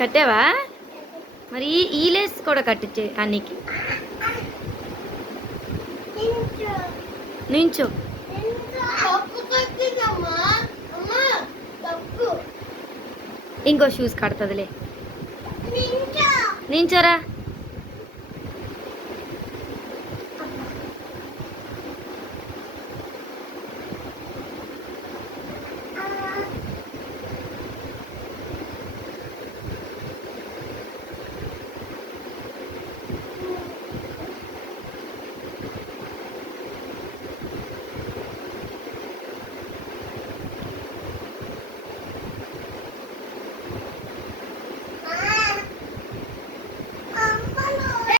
కట్టావా? మరి ఈ లేస్ కూడా కట్టించే అన్నికి. నించో. ఇంకో షూస్ కడుతుందిలే. నించోరా.